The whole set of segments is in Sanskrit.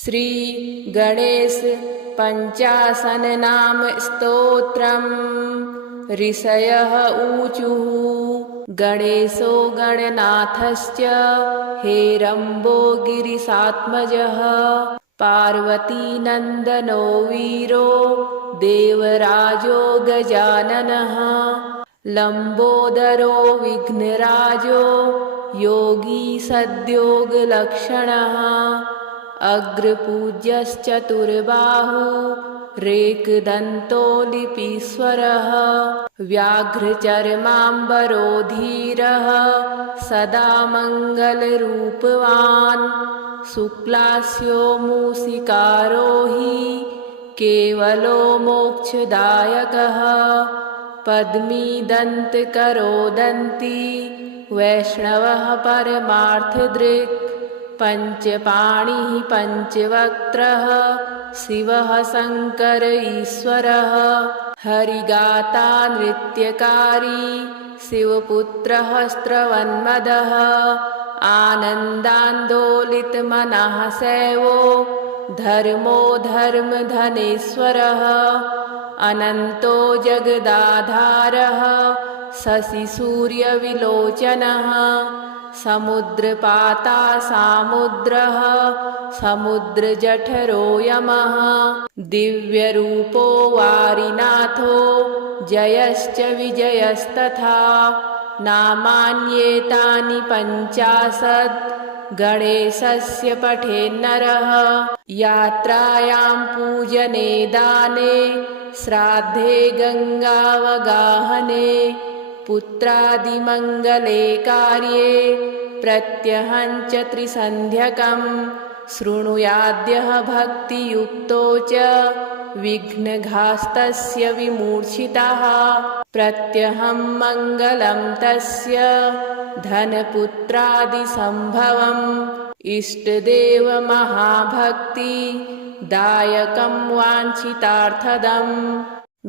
श्री गणेश पंचासन नाम स्तोत्रम्। ऋषयः ऊचुः गणेशो गणनाथश्च हेरम्बो गिरिशात्मजः पार्वतीनन्दनो वीरो देवराजो गजाननः लम्बोदरो विघ्नराजो योगी सद्योगलक्षणः अग्रपूज्यश्चतुर्बाहु रेकदन्तो लिपीश्वरः व्याघ्रचर्माम्बरो धीरः सदा मङ्गलरूपवान् शुक्लास्यो मूषिकारो हि केवलो मोक्षदायकः पद्मीदन्तकरो दन्ती वैष्णवः परमार्थदृक् पञ्चपाणिः पञ्चवक्त्रः शिवः शङ्कर ईश्वरः हरिगाता नृत्यकारी शिवपुत्रः स्रवन्मदः आनन्दान्दोलितमनः शैवो धर्मो धर्मधनेश्वरः अनन्तो जगदाधारः शशिसूर्यविलोचनः समुद्रपाता सामुद्रः समुद्रजठरो यमः दिव्यरूपो वारिनाथो जयश्च विजयस्तथा नामान्येतानि 50 गणेशस्य पठेन्नरः यात्रायां पूजने दाने श्राद्धे गङ्गावगाहने पुत्रादिमङ्गले कार्ये प्रत्यहञ्च त्रिसन्ध्यकं शृणुयाद्यः भक्तियुक्तो च विघ्नघास्तस्य विमूर्छितः प्रत्यहं मङ्गलं तस्य धनपुत्रादिसम्भवम् इष्टदेव महाभक्ति दायकं वाञ्छितार्थदम्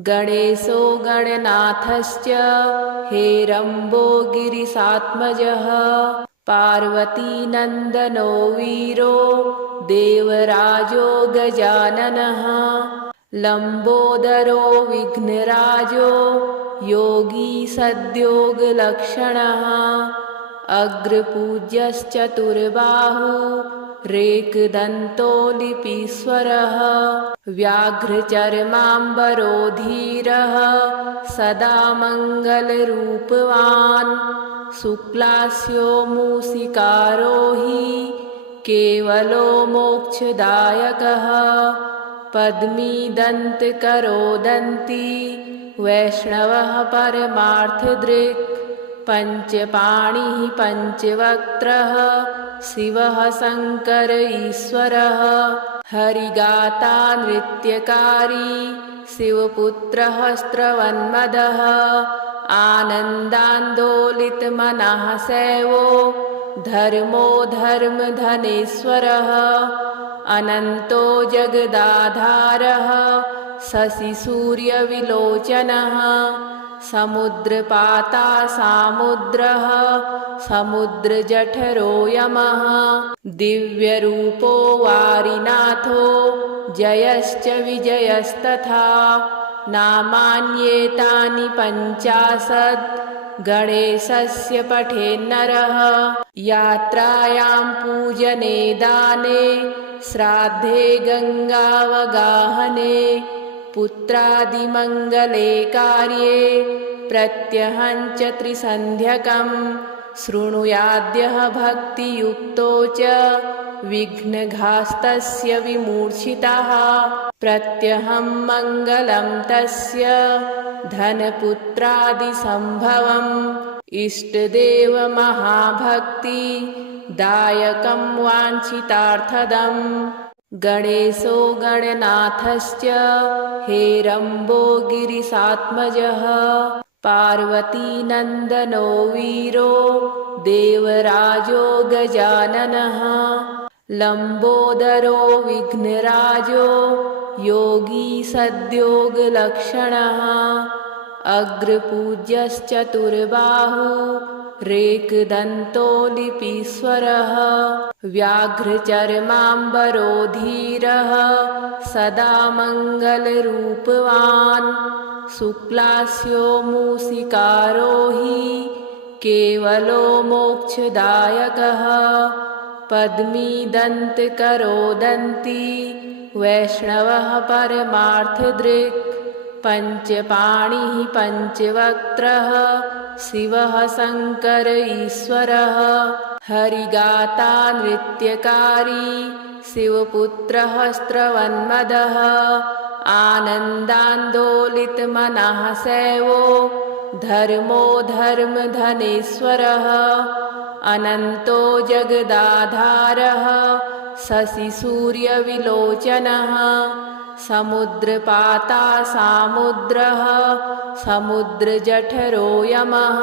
गणेशो गणनाथश्च हेरम्बो गिरिशात्मजः पार्वतीनन्दनो वीरो देवराजो गजाननः लम्बोदरो विघ्नराजो योगी सद्योगलक्षणः अग्रपूज्यश्चतुर्बाहु रेकदन्तो लिपीश्वरः व्याघ्रचर्माम्बरो धीरः सदा मङ्गलरूपवान् शुक्लास्यो मूषिकारो हि केवलो मोक्षदायकः पद्मीदन्तकरो दन्ती वैष्णवः परमार्थदृक् पञ्चपाणिः पञ्चवक्त्रः शिवः शङ्कर ईश्वरः हरिगाता नृत्यकारी शिवपुत्रः स्रवन्मदः आनन्दान्दोलितमनः शैवो धर्मो धर्मधनेश्वरः अनन्तो जगदाधारः शशिसूर्यविलोचनः समुद्रपाता सामुद्रः समुद्रजठरो यमः दिव्यरूपो वारिनाथो जयश्च विजयस्तथा नामान्येतानि 50 गणेशस्य पठेन्नरः यात्रायां पूजने दाने श्राद्धे गङ्गावगाहने पुत्रादिमङ्गले कार्ये प्रत्यहञ्च त्रिसन्ध्यकं शृणुयाद्यः भक्तियुक्तो च विघ्नघास्तस्य विमूर्छितः प्रत्यहं मङ्गलं तस्य धनपुत्रादिसम्भवम् इष्टदेव महाभक्ति दायकं वाञ्छितार्थदम् गणेशो गणनाथश्च हेरम्बो गिरिशात्मजः पार्वतीनन्दनो वीरो देवराजो गजाननः लम्बोदरो विघ्नराजो योगी सद्योगलक्षणः अग्रपूज्यश्चतुर्बाहु रेकदन्तो लिपीश्वरः व्याघ्रचर्माम्बरो धीरः सदा मङ्गलरूपवान् शुक्लास्यो मूषिकारो हि केवलो मोक्षदायकः पद्मीदन्तकरो दन्ती वैष्णवः परमार्थदृक् पञ्चपाणिः पञ्चवक्त्रः शिवः शङ्कर ईश्वरः हरिगाता नृत्यकारी शिवपुत्रः स्रवन्मदः आनन्दान्दोलितमनः शैवो धर्मो धर्मधनेश्वरः अनन्तो जगदाधारः शशिसूर्यविलोचनः समुद्रपाता सामुद्रः समुद्रजठरो यमः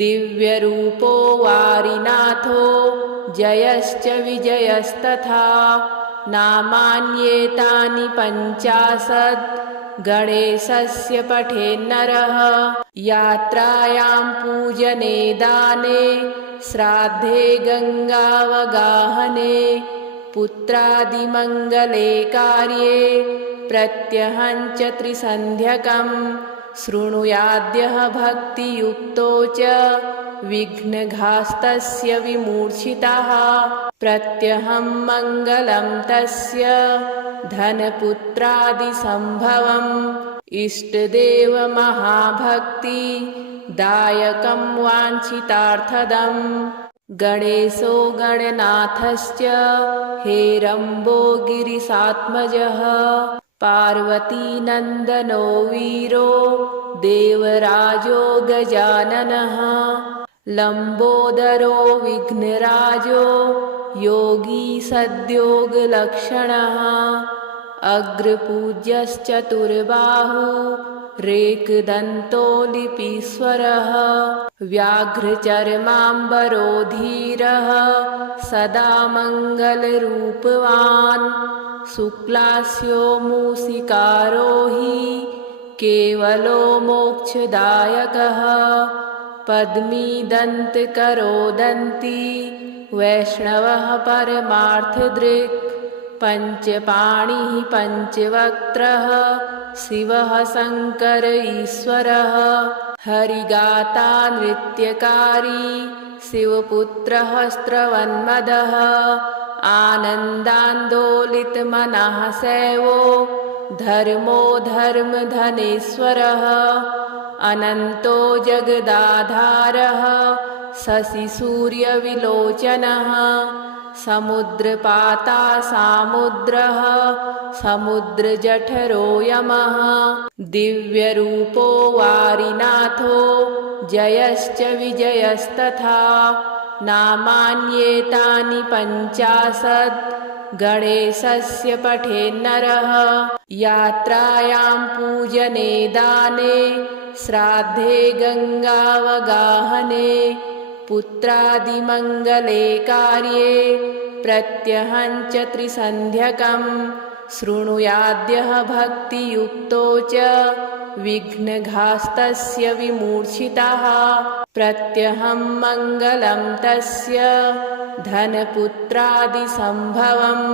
दिव्यरूपो वारिनाथो जयश्च विजयस्तथा नामान्येतानि 50 गणेशस्य पठेन्नरः यात्रायां पूजने दाने श्राद्धे गङ्गावगाहने पुत्रादिमङ्गले कार्ये प्रत्यहञ्च त्रिसन्ध्यकं शृणुयाद्यः भक्तियुक्तो च विघ्नघास्तस्य विमूर्छितः प्रत्यहं मङ्गलं तस्य धनपुत्रादिसम्भवम् इष्टदेव महाभक्ति दायकं वाञ्छितार्थदम् गणेशो गणनाथश्च हेरम्बो गिरिशात्मजः पार्वतीनन्दनो वीरो देवराजो गजाननः लम्बोदरो विघ्नराजो योगी सद्योगलक्षणः अग्रपूज्यश्चतुर्बाहु रेकदन्तो लिपीश्वरः व्याघ्रचर्माम्बरो धीरः सदा मङ्गलरूपवान् शुक्लास्यो मूषिकारो हि केवलो मोक्षदायकः पद्मीदन्तकरो दन्ती वैष्णवः परमार्थदृक् पञ्चपाणिः पञ्चवक्त्रः शिवः शङ्कर ईश्वरः हरिगाता नृत्यकारी शिवपुत्रः स्रवन्मदः आनन्दान्दोलितमनः शैवो धर्मो धर्मधनेश्वरः अनन्तो जगदाधारः शशिसूर्यविलोचनः समुद्रपाता सामुद्रः समुद्रजठरो यमः दिव्यरूपो वारिनाथो जयश्च विजयस्तथा नामान्येतानि 50 गणेशस्य पठेन्नरः यात्रायां पूजने दाने श्राद्धे गङ्गावगाहने पुत्रादिमङ्गले कार्ये प्रत्यहञ्च त्रिसन्ध्यकं शृणुयाद्यः भक्तियुक्तो च विघ्नघास्तस्य विमूर्छितः प्रत्यहं मङ्गलं तस्य धनपुत्रादिसम्भवम्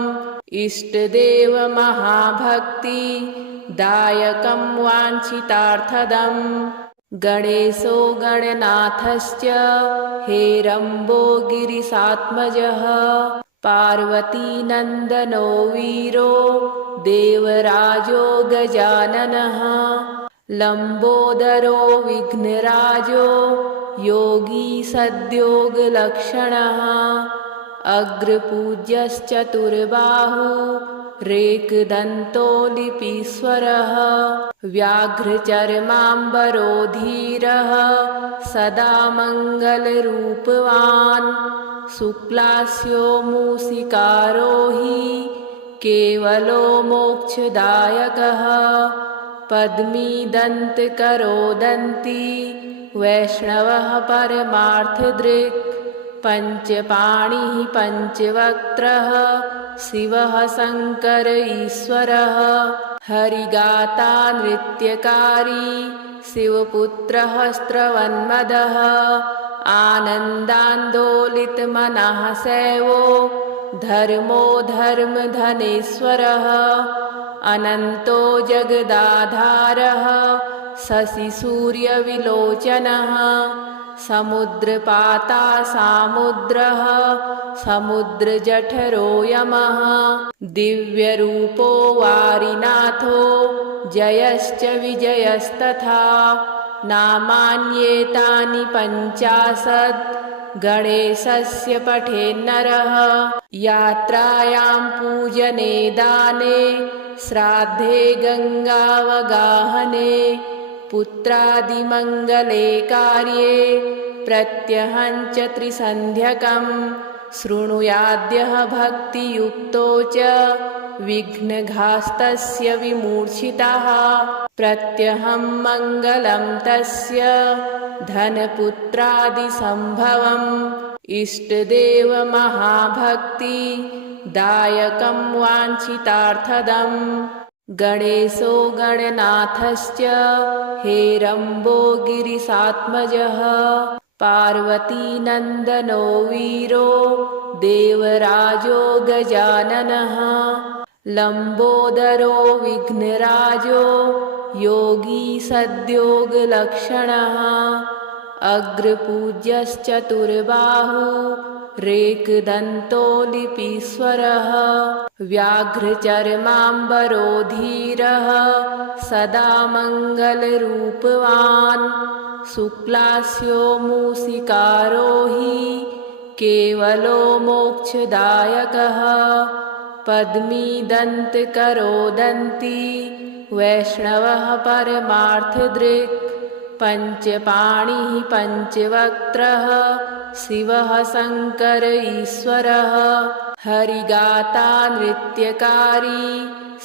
इष्टदेव महाभक्ति दायकं वाञ्छितार्थदम् गणेशो गणनाथश्च हेरम्बो गिरिशात्मजः पार्वतीनन्दनो वीरो देवराजो गजाननः लम्बोदरो विघ्नराजो योगी सद्योगलक्षणः अग्रपूज्यश्चतुर्बाहु रेकदन्तो लिपीश्वरः व्याघ्रचर्माम्बरो धीरः सदा मङ्गलरूपवान् शुक्लास्यो मूषिकारो हि केवलो मोक्षदायकः पद्मीदन्तकरो दन्ती वैष्णवः परमार्थदृक् पञ्चपाणिः पञ्चवक्त्रः शिवः शङ्कर ईश्वरः हरिगाता नृत्यकारी शिवपुत्रः स्रवन्मदः आनन्दान्दोलितमनः सेवो धर्मो धर्मधनेश्वरः अनन्तो जगदाधारः शशिसूर्यविलोचनः समुद्रपाता सामुद्रः समुद्रजठरो यमः दिव्यरूपो वारिनाथो जयश्च विजयस्तथा नामान्येतानि 50 गणेशस्य पठेन्नरः यात्रायां पूजने दाने श्राद्धे गङ्गावगाहने पुत्रादिमङ्गले कार्ये प्रत्यहञ्च त्रिसन्ध्यकं शृणुयाद्यः भक्तियुक्तो च विघ्नघास्तस्य विमूर्छितः प्रत्यहं मङ्गलं तस्य धनपुत्रादिसम्भवम् इष्टदेव महाभक्ति दायकं वाञ्छितार्थदम् गणेशो गणनाथश्च हेरम्बो गिरिशात्मजः पार्वतीनन्दनो वीरो देवराजो गजाननः लम्बोदरो विघ्नराजो योगी सद्योगलक्षणः अग्रपूज्यश्चतुर्बाहु रेकदन्तो लिपीश्वरः व्याघ्रचर्माम्बरो धीरः सदा मङ्गलरूपवान् शुक्लास्यो मूषिकारो हि केवलो मोक्षदायकः पद्मीदन्तकरो दन्ती वैष्णवः परमार्थदृक् पञ्चपाणिः पञ्चवक्त्रः शिवः शङ्कर ईश्वरः हरिगाता नृत्यकारी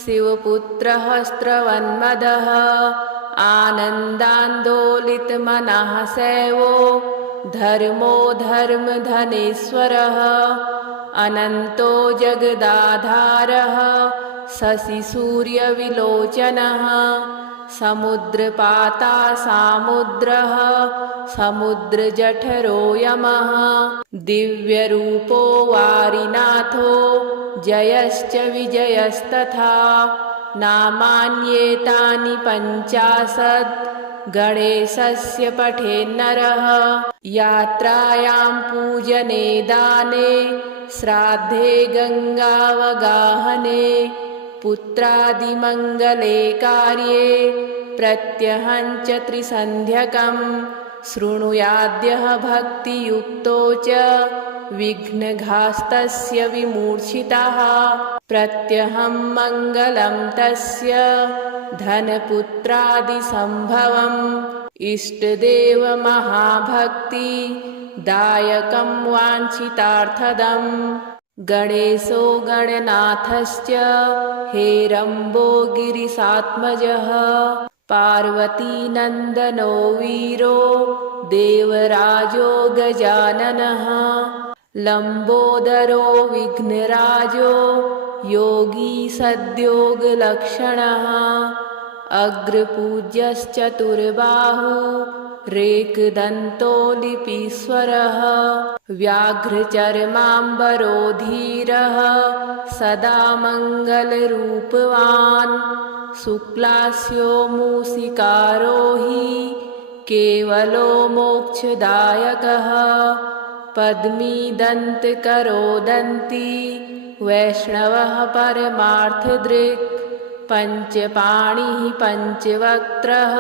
शिवपुत्रः स्रवन्मदः आनन्दान्दोलितमनः सेवो धर्मो धर्मधनेश्वरः अनन्तो जगदाधारः शशिसूर्यविलोचनः समुद्रपाता सामुद्रः समुद्रजठरो यमः दिव्यरूपो वारिनाथो जयश्च विजयस्तथा नामान्येतानि 50 गणेशस्य पठेन्नरः यात्रायां पूजने दाने श्राद्धे गङ्गावगाहने पुत्रादिमङ्गले कार्ये प्रत्यहञ्च त्रिसन्ध्यकं शृणुयाद्यः भक्तियुक्तो च विघ्नघास्तस्य विमूर्छितः प्रत्यहं मङ्गलं तस्य धनपुत्रादिसम्भवम् इष्टदेव महाभक्ति दायकं वाञ्छितार्थदम् गणेशो गणनाथश्च हेरम्बो गिरिशात्मजः पार्वतीनन्दनो वीरो देवराजो गजाननः लम्बोदरो विघ्नराजो योगी सद्योगलक्षणः अग्रपूज्यश्चतुर्बाहु रेकदन्तो लिपीश्वरः व्याघ्रचर्माम्बरो धीरः सदा मङ्गलरूपवान् शुक्लास्यो मूषिकारो हि केवलो मोक्षदायकः पद्मीदन्तकरो दन्ती वैष्णवः परमार्थदृक् पञ्चपाणिः पञ्चवक्त्रः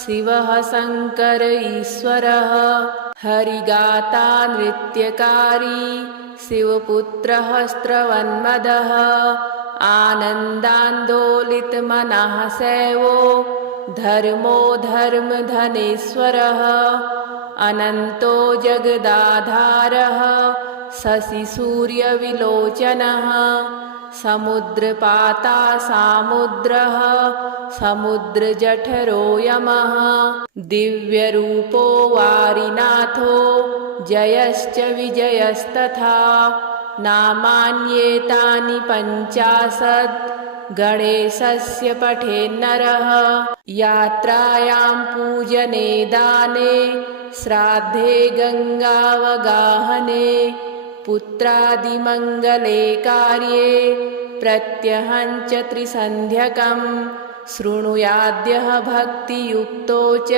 शिवः शङ्कर ईश्वरः हरिगाता नृत्यकारी शिवपुत्रः स्रवन्मदः आनन्दान्दोलितमनः सेवो धर्मो धर्मधनेश्वरः अनन्तो जगदाधारः शशिसूर्यविलोचनः समुद्रपाता सामुद्रः समुद्रजठरो यमः दिव्यरूपो वारिनाथो जयश्च विजयस्तथा नामान्येतानि 50 गणेशस्य पठेन्नरः यात्रायां पूजने दाने श्राद्धे गङ्गावगाहने पुत्रादिमङ्गले कार्ये प्रत्यहं च त्रिसन्ध्यकं शृणुयाद्यः भक्तियुक्तो च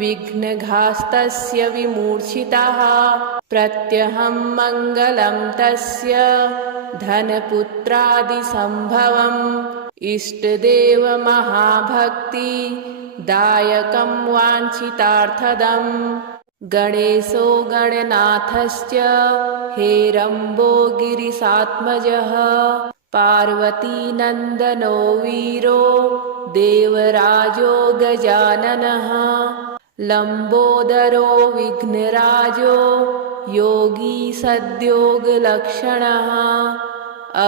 विघ्नघास्तस्य विमूर्छितः प्रत्यहं मङ्गलं तस्य धनपुत्रादिसम्भवम् इष्टदेव महाभक्ति दायकं वाञ्छितार्थदम् गणेशो गणनाथश्च हेरम्बो गिरिशात्मजः पार्वतीनन्दनो वीरो देवराजो गजाननः लम्बोदरो विघ्नराजो योगी सद्योगलक्षणः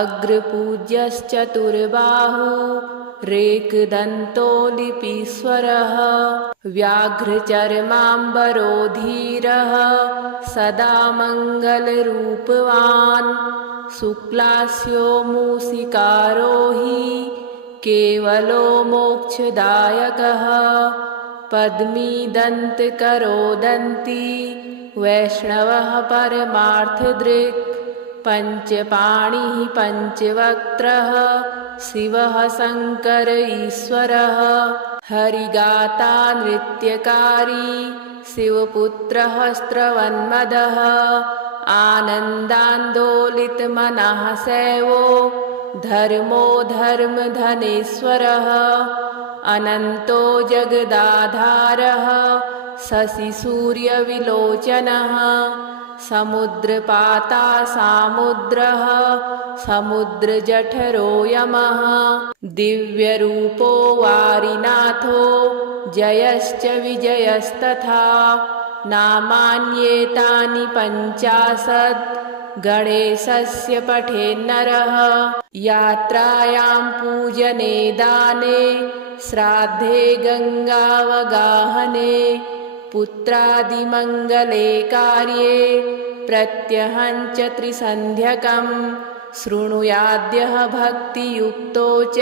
अग्रपूज्यश्चतुर्बाहु रेकदन्तो लिपीश्वरः व्याघ्रचर्माम्बरो धीरः सदा मङ्गलरूपवान् शुक्लास्यो मूषिकारो हि केवलो मोक्षदायकः पद्मीदन्तकरो दन्ती वैष्णवः परमार्थदृक् पञ्चपाणिः पञ्चवक्त्रः शिवः शङ्कर ईश्वरः हरिगाता नृत्यकारी शिवपुत्रः स्रवन्मदः आनन्दान्दोलितमनः शैवो धर्मो धर्मधनेश्वरः अनन्तो जगदाधारः शशिसूर्यविलोचनः समुद्रपाता सामुद्रः समुद्रजठरो यमः दिव्यरूपो वारिनाथो जयश्च विजयस्तथा नामान्येतानि 50 गणेशस्य पठेन्नरः यात्रायां पूजने दाने श्राद्धे गङ्गावगाहने पुत्रादिमङ्गले कार्ये प्रत्यहं च त्रिसन्ध्यकं शृणुयाद्यः भक्तियुक्तो च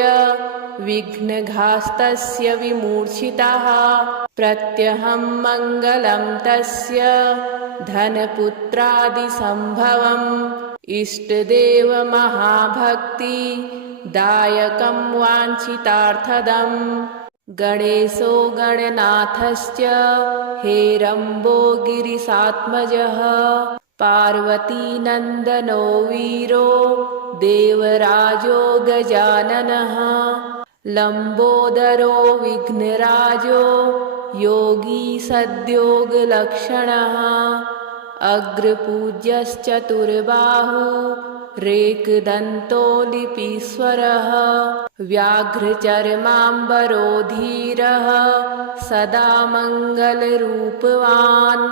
विघ्नघास्तस्य विमूर्छितः प्रत्यहं मङ्गलं तस्य धनपुत्रादिसम्भवम् इष्टदेव महाभक्ति दायकं वाञ्छितार्थदम् गणेशो गणनाथश्च हेरम्बो गिरिशात्मजः पार्वतीनन्दनो वीरो देवराजो गजाननः लम्बोदरो विघ्नराजो योगी सद्योगलक्षणः अग्रपूज्यश्चतुर्बाहु रेकदन्तो लिपीश्वरः व्याघ्रचर्माम्बरो धीरः सदा मङ्गलरूपवान्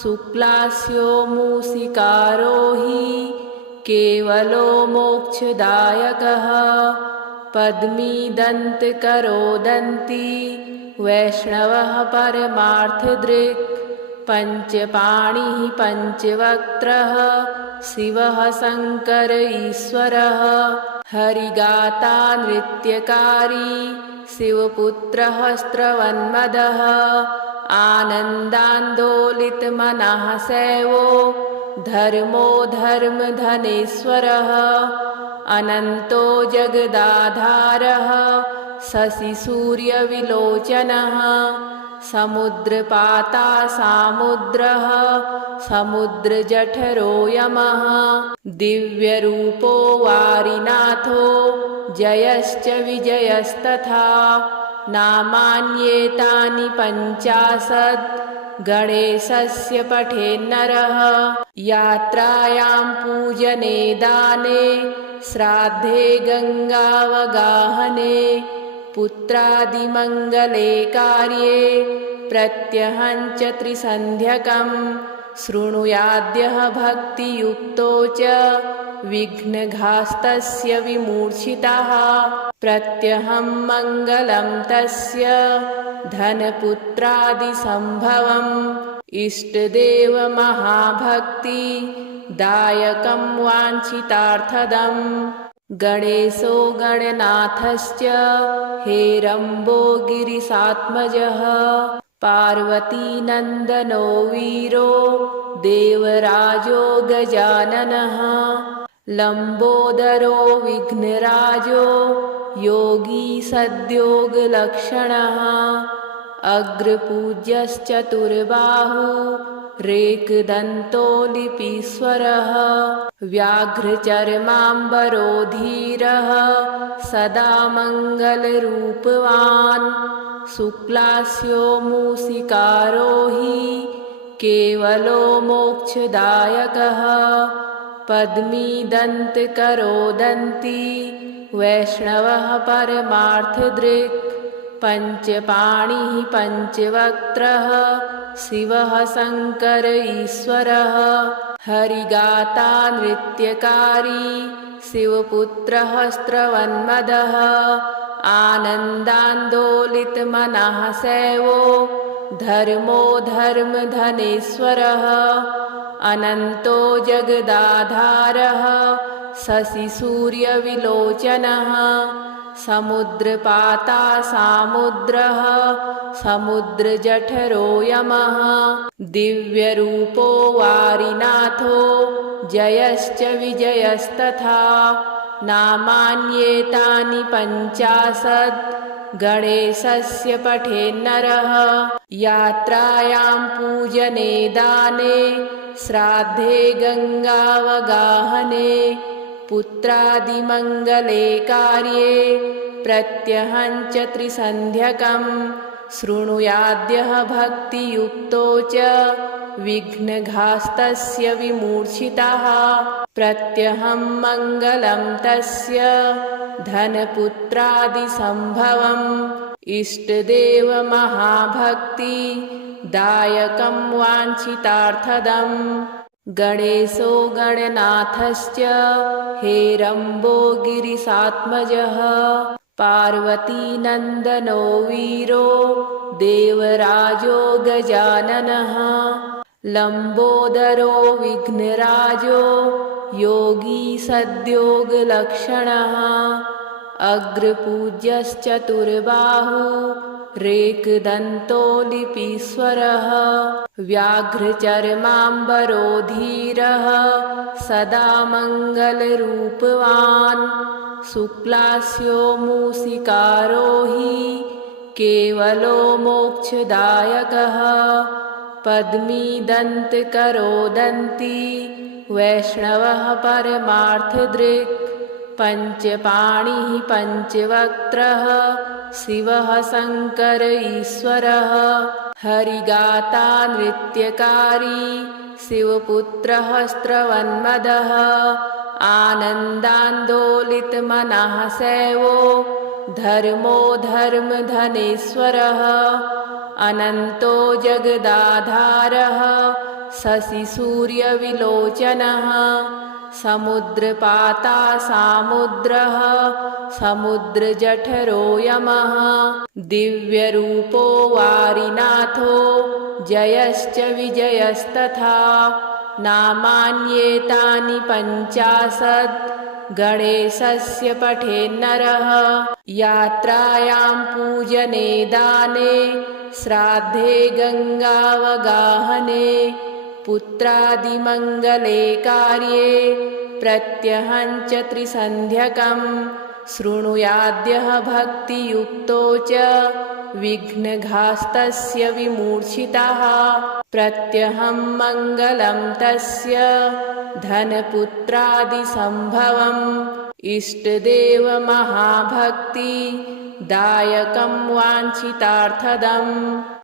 शुक्लास्यो मूषिकारो हि केवलो मोक्षदायकः पद्मीदन्तकरो दन्ती वैष्णवः परमार्थदृक् पञ्चपाणिः पञ्चवक्त्रः शिवः शङ्कर ईश्वरः हरिगाता नृत्यकारी शिवपुत्रः स्रवन्मदः आनन्दान्दोलितमनः शैवो धर्मो धर्मधनेश्वरः अनन्तो जगदाधारः शशिसूर्यविलोचनः समुद्रपाता सामुद्रः समुद्रजठरो यमः दिव्यरूपो वारिनाथो जयश्च विजयस्तथा नामान्येतानि 50 गणेशस्य पठेन्नरः यात्रायां पूजने दाने श्राद्धे गङ्गावगाहने पुत्रादिमङ्गले कार्ये प्रत्यहं च त्रिसन्ध्यकं शृणुयाद्यः भक्तियुक्तो च विघ्नघास्तस्य विमूर्छितः प्रत्यहं मङ्गलं तस्य धनपुत्रादिसम्भवम् इष्टदेव महाभक्ति दायकं वाञ्छितार्थदम् गणेशो गणनाथश्च हेरम्बो गिरिशात्मजः पार्वतीनन्दनो वीरो देवराजो गजाननः लम्बोदरो विघ्नराजो योगी सद्योगलक्षणः अग्रपूज्यश्चतुर्बाहु रेकदन्तो लिपीश्वरः व्याघ्रचर्माम्बरो धीरः सदा मङ्गलरूपवान् शुक्लास्यो मूषिकारो हि केवलो मोक्षदायकः पद्मीदन्तकरो दन्ती वैष्णवः परमार्थदृक् पञ्चपाणिः पञ्चवक्त्रः शिवः शङ्कर ईश्वरः हरिगाता नृत्यकारी शिवपुत्रः स्रवन्मदः आनन्दान्दोलितमनः शैवो धर्मो धर्मधनेश्वरः अनन्तो जगदाधारः शशिसूर्यविलोचनः समुद्रपाता सामुद्रः समुद्रजठरो यमः दिव्यरूपो वारिनाथो जयश्च विजयस्तथा नामान्येतानि 50 गणेशस्य पठेन्नरः यात्रायां पूजने दाने श्राद्धे गङ्गावगाहने पुत्रादिमङ्गले कार्ये प्रत्यहञ्च त्रिसन्ध्यकं शृणुयाद्यः भक्तियुक्तो च विघ्नघास्तस्य विमूर्छितः प्रत्यहं मङ्गलं तस्य धनपुत्रादिसम्भवम् इष्टदेव महाभक्ति दायकं वाञ्छितार्थदम् गणेशो गणनाथश्च हेरम्बो गिरिशात्मजः पार्वतीनन्दनो वीरो देवराजो गजाननः लम्बोदरो विघ्नराजो योगी सद्योगलक्षणः अग्रपूज्यश्चतुर्बाहु रेकदन्तो लिपीश्वरः व्याघ्रचर्माम्बरो धीरः सदा मङ्गलरूपवान् शुक्लास्यो मूषिकारो हि केवलो मोक्षदायकः पद्मीदन्तकरो दन्ती वैष्णवः परमार्थदृक् पञ्चपाणिः पञ्चवक्त्रः शिवः शङ्कर ईश्वरः हरिगाता नृत्यकारी शिवपुत्रः स्रवन्मदः आनन्दान्दोलितमनः शैवो धर्मो धर्मधनेश्वरः अनन्तो जगदाधारः शशिसूर्यविलोचनः समुद्रपाता सामुद्रः समुद्रजठरो यमः दिव्यरूपो वारिनाथो जयश्च विजयस्तथा नामान्येतानि 50 गणेशस्य पठेन्नरः यात्रायां पूजने दाने श्राद्धे गङ्गावगाहने पुत्रादिमङ्गले कार्ये प्रत्यहञ्च त्रिसन्ध्यकं शृणुयाद्यः भक्तियुक्तो च विघ्नघास्तस्य विमूर्छितः प्रत्यहं मङ्गलं तस्य धनपुत्रादिसम्भवम् इष्टदेव महाभक्ति दायकं वाञ्छितार्थदम्